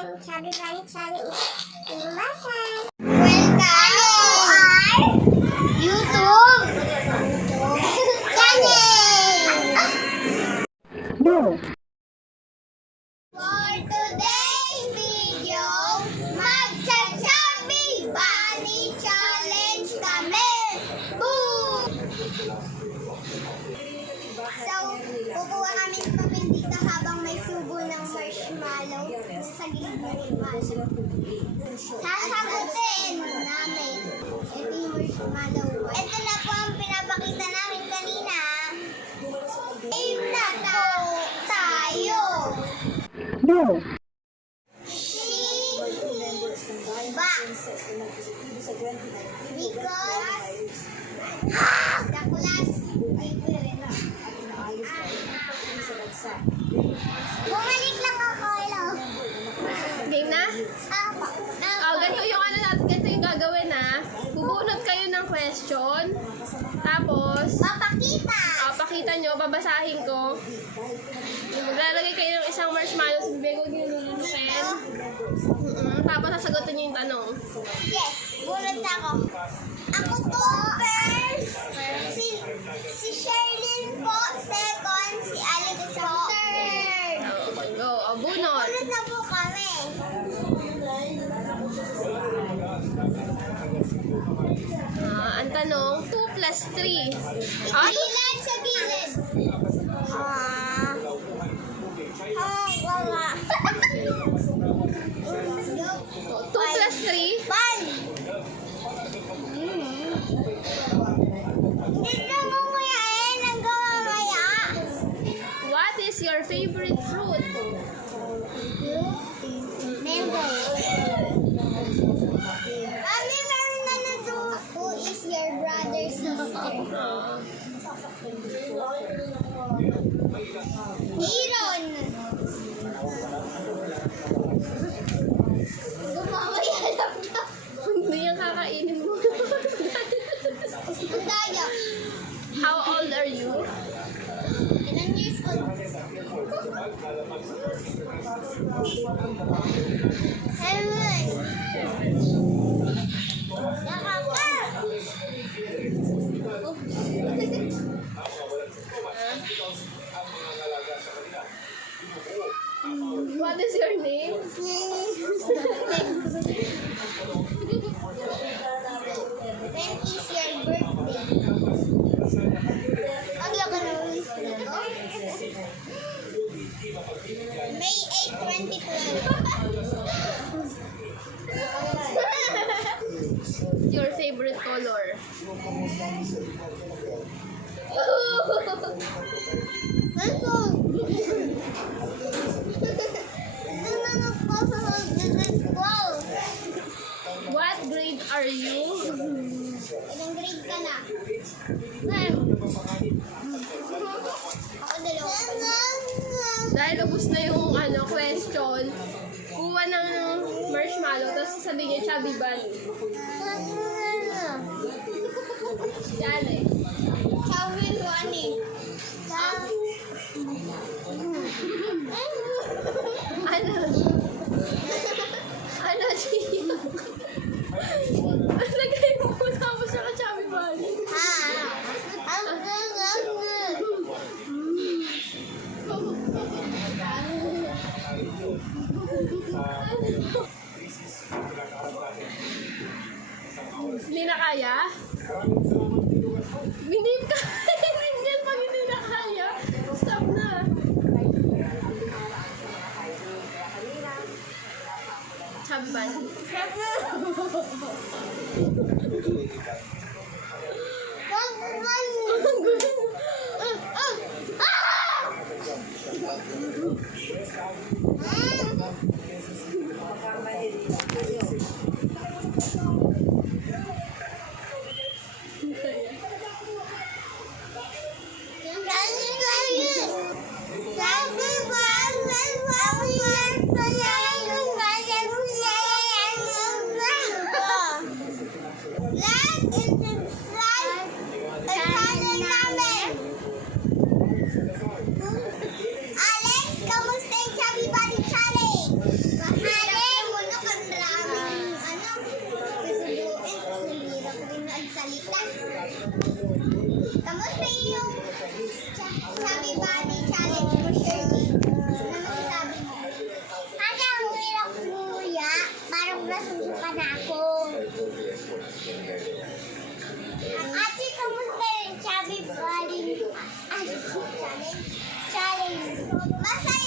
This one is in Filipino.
Chubby Bunny Challenge Ilumasan. Welcome to our YouTube channel. For today's video, magcha-Chubby Bunny Challenge kami. Boom! So, kukuha kami ng papel dito habang may subo ng marshmallow sa gilid ng marshmallow. Sasagutin namin. Ito yung marshmallow. Ito na po ang pinapakita namin kanina. Game na tayo. She back. Because the class bumalik lang ako, hello. Game na? Apo. Ganito yung ano natin, ganito yung gagawin na. Bubunot kayo ng question. Tapos, pakita nyo, babasahin ko. Maglalagay kayo ng isang marshmallow sa bibig, huwag nyo lulunukin. Tapos, sasagutin nyo yung tanong. Yes, bunot ako. Ako po first. Si Sherlyn po second. Si Alex po third. Go, bunot. Bunot na po kami. Ang tanong, 2 plus 3. Ilan sa gilid? Wala. 2 plus 3? One. Hindi na nguyain. Nagkamamaya. What is your favorite fruit? Mango. Mami, meron na na to. Who is your brother's sister? Aaron. Gumamaya lang na. Hindi yung kakainin mo. Ang daya. How old are you? Ilan years old? 7. What is your name? When is your birthday? Ang laka na ulit nito. May 8, 2012. Your favorite color? What grade are you? Ilang grade ka na? Ako dalawa. Dahil ubus na yung question, kuha ng marshmallow, tapos sasabihin niya Chubby Bunny. Yan eh. Chubby Bunny. Ano? Ano siya? Lagay mo tapos siya ka Chubby Bunny. Hindi na kaya? Hindi ka yan pag hindi na kaya. Stop na. Chubby Bunny. Alex, kamusta yung Chubby Bunny Challenge? Masaya